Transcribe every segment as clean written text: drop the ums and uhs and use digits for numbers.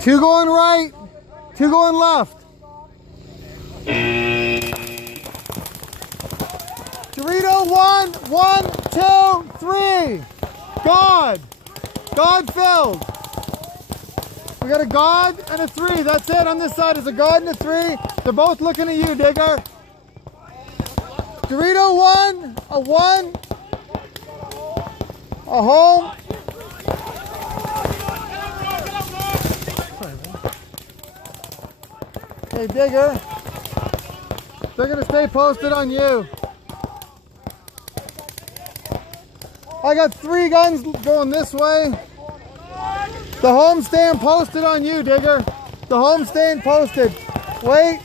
Two going right, two going left. Dorito, 1, 1, 2, 3. God. God filled. We got a God and a 3. That's it. On this side is a God and a 3. They're both looking at you, Digger. Dorito, 1, a 1, a home. Hey, Digger. They're going to stay posted on you. I got 3 guns going this way. The home staying posted on you, Digger. The home staying posted. Wait.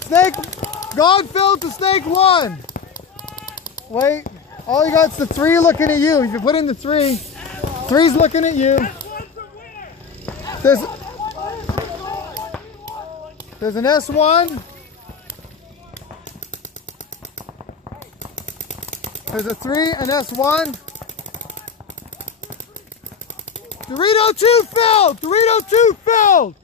Snake. God filled to snake 1. Wait. All you got's the 3 looking at you. If you put in the 3, 3's looking at you. There's an S1. There's a 3, an S1. Dorito 2 filled! Dorito 2 filled!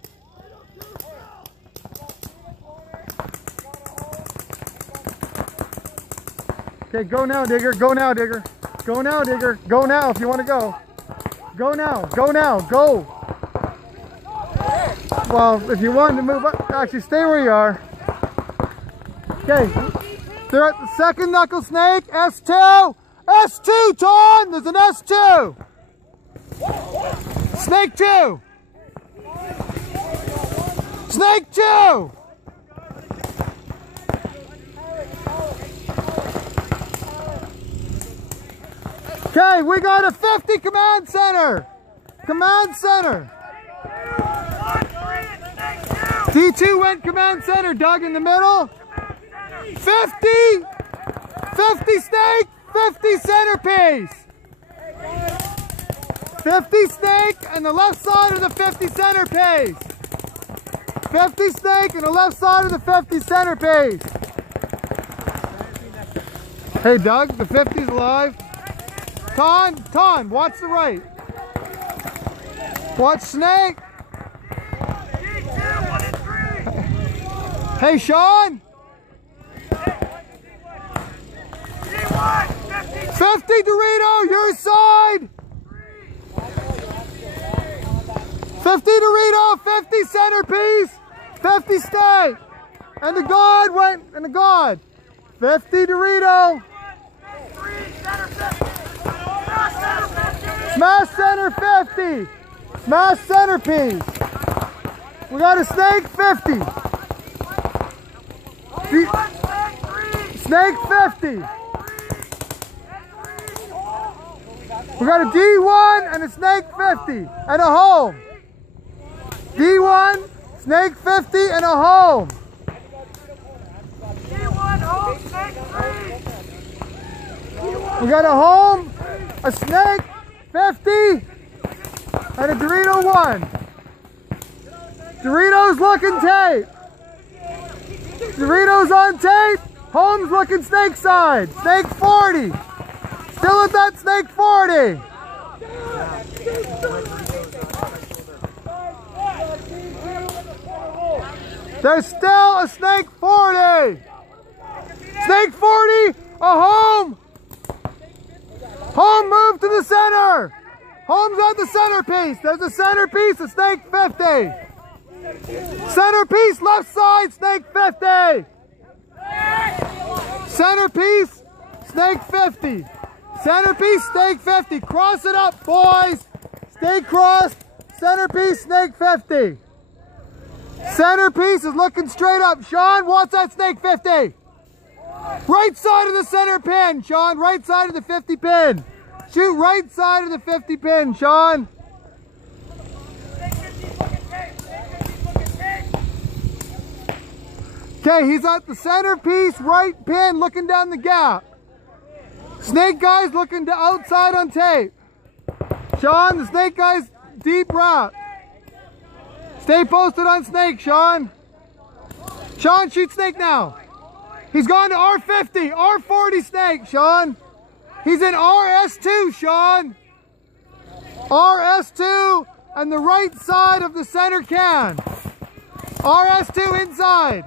Okay, go now, Digger. Go now, Digger. Go now, Digger. Go now if you want to go. Go now. Go now. Go. Well, if you want to move up, actually stay where you are. Okay. They're at the second knuckle snake. S2. S2, Ton! There's an S2. Snake 2. Snake 2. Okay, we got a 50 command center. Command center. D2 went command center. Doug in the middle. 50. 50 snake. 50 centerpiece. 50 snake and the left side of the 50 centerpiece. 50 snake and the left side of the 50 centerpiece. Hey Doug, the 50's alive. Ton, watch the right. Watch snake. Hey Sean. 50 Dorito, your side. 50 Dorito, 50 centerpiece, 50 snake. And the God went, and the God. 50 Dorito. Smash center 50. Smash centerpiece. We got a snake 50. Snake 50. We got a D1 and a snake 50 and a home. D1, snake 50 and a home. D1 home, snake 3. We got a home, a snake 50 and a Dorito 1. Doritos looking tape. Doritos on tape. Home's looking snake side. Snake 40. Still at that snake 40. There's still a snake 40. Snake 40, a home. Home moved to the center. Home's at the centerpiece. There's a centerpiece of snake 50. Centerpiece left side, snake 50. Centerpiece, snake 50. Centerpiece, snake 50. Cross it up, boys. Stay crossed. Centerpiece, snake 50. Centerpiece is looking straight up. Sean, what's that snake 50? Right side of the center pin, Sean. Right side of the 50 pin. Shoot right side of the 50 pin, Sean. Okay, he's at the centerpiece, right pin, looking down the gap. Snake guy's looking to outside on tape. Sean, the snake guy's deep wrap. Stay posted on snake, Sean. Sean, shoot snake now. He's gone to R50, R40 snake, Sean. He's in RS2, Sean. RS2, and the right side of the center can. RS2 inside.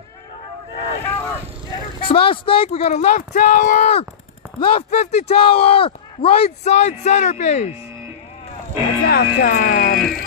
Smash snake, we got a left tower, left 50 tower, right side centerpiece. It's halftime.